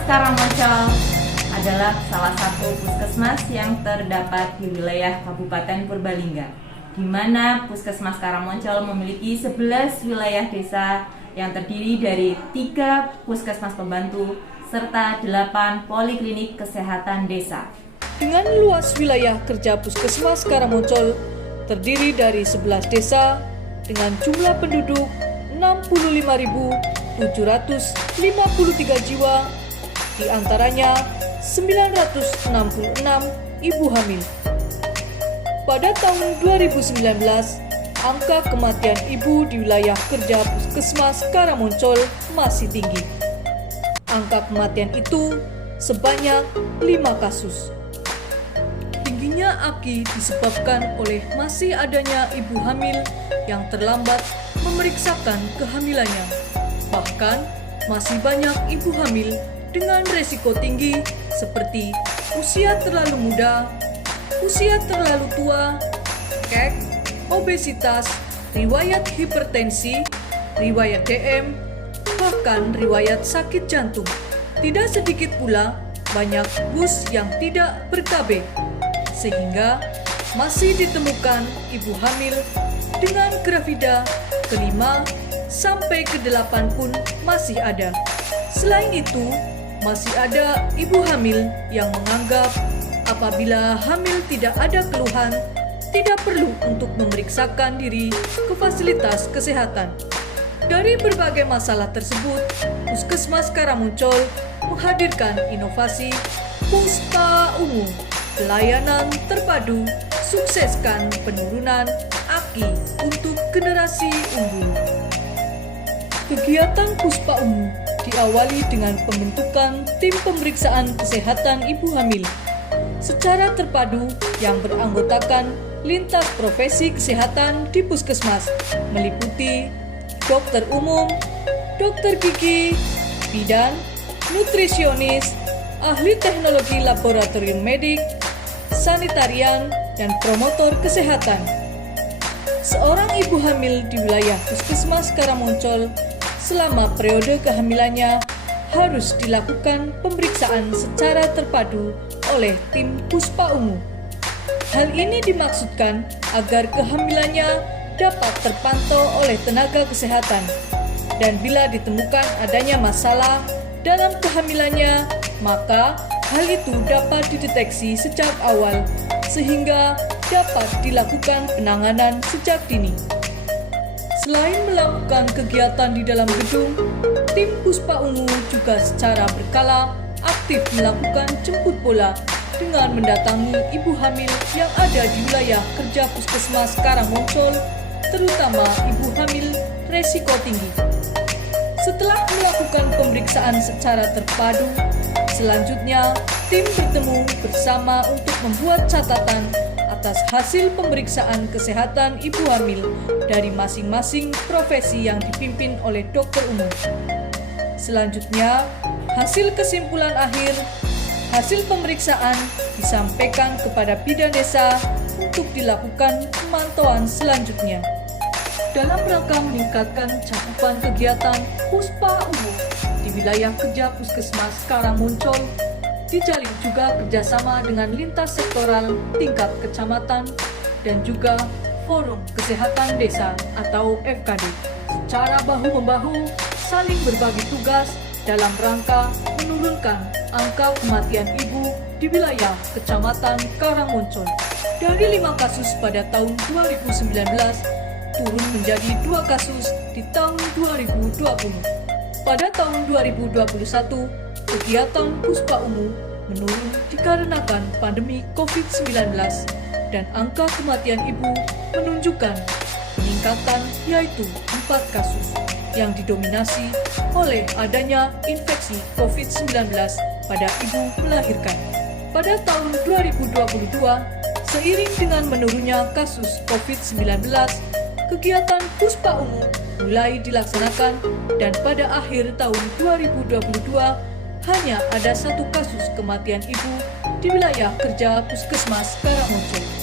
Puskesmas Karangmoncol adalah salah satu puskesmas yang terdapat di wilayah Kabupaten Purbalingga, di mana Puskesmas Karangmoncol memiliki 11 wilayah desa yang terdiri dari 3 puskesmas pembantu serta 8 poliklinik kesehatan desa. Dengan luas wilayah kerja Puskesmas Karangmoncol terdiri dari 11 desa dengan jumlah penduduk 65.753 jiwa, di antaranya 966 ibu hamil. Pada tahun 2019, angka kematian ibu di wilayah kerja Puskesmas Karangmoncol masih tinggi. Angka kematian itu sebanyak 5 kasus. Tingginya AKI disebabkan oleh masih adanya ibu hamil yang terlambat memeriksakan kehamilannya. Bahkan, masih banyak ibu hamil dengan resiko tinggi seperti usia terlalu muda, usia terlalu tua, kek, obesitas, riwayat hipertensi, riwayat DM, bahkan riwayat sakit jantung. Tidak sedikit pula banyak bus yang tidak ber-KB, sehingga masih ditemukan ibu hamil dengan gravida ke-5 sampai ke-8 pun masih ada. Selain itu, masih ada ibu hamil yang menganggap apabila hamil tidak ada keluhan, tidak perlu untuk memeriksakan diri ke fasilitas kesehatan. Dari berbagai masalah tersebut, Puskesmas Karangmoncol menghadirkan inovasi Puspa Ungu, pelayanan terpadu, sukseskan penurunan AKI untuk generasi unggul. Kegiatan Puspa Ungu diawali dengan pembentukan tim pemeriksaan kesehatan ibu hamil secara terpadu yang beranggotakan lintas profesi kesehatan di puskesmas, meliputi dokter umum, dokter gigi, bidan, nutrisionis, ahli teknologi laboratorium medik, sanitarian, dan promotor kesehatan. Seorang ibu hamil di wilayah Puskesmas Karangmoncol selama periode kehamilannya harus dilakukan pemeriksaan secara terpadu oleh tim Puspa Ungu. Hal ini dimaksudkan agar kehamilannya dapat terpantau oleh tenaga kesehatan, dan bila ditemukan adanya masalah dalam kehamilannya, maka hal itu dapat dideteksi sejak awal sehingga dapat dilakukan penanganan sejak dini. Selain melakukan kegiatan di dalam gedung, tim Puspa Ungu juga secara berkala aktif melakukan jemput bola dengan mendatangi ibu hamil yang ada di wilayah kerja Puskesmas Karangmoncol, terutama ibu hamil resiko tinggi. Setelah melakukan pemeriksaan secara terpadu, selanjutnya tim bertemu bersama untuk membuat catatan atas hasil pemeriksaan kesehatan ibu hamil dari masing-masing profesi yang dipimpin oleh dokter umum. Selanjutnya, hasil kesimpulan akhir hasil pemeriksaan disampaikan kepada bidan desa untuk dilakukan pemantauan selanjutnya. Dalam rangka meningkatkan cakupan kegiatan Puspa Ungu di wilayah kerja Puskesmas Karangmoncol, dijalin juga kerjasama dengan lintas sektoral tingkat kecamatan dan juga Forum Kesehatan Desa atau FKD, secara bahu-membahu saling berbagi tugas dalam rangka menurunkan angka kematian ibu di wilayah Kecamatan Karangmoncol dari 5 kasus pada tahun 2019 turun menjadi 2 kasus di tahun 2020. Pada tahun 2021, kegiatan Puspa Ungu menurun dikarenakan pandemi COVID-19 dan angka kematian ibu menunjukkan peningkatan, yaitu 4 kasus yang didominasi oleh adanya infeksi COVID-19 pada ibu melahirkan. Pada tahun 2022, seiring dengan menurunnya kasus COVID-19, kegiatan Puspa Ungu mulai dilaksanakan dan pada akhir tahun 2022 hanya ada 1 kasus kematian ibu di wilayah kerja Puskesmas Karangmoncol.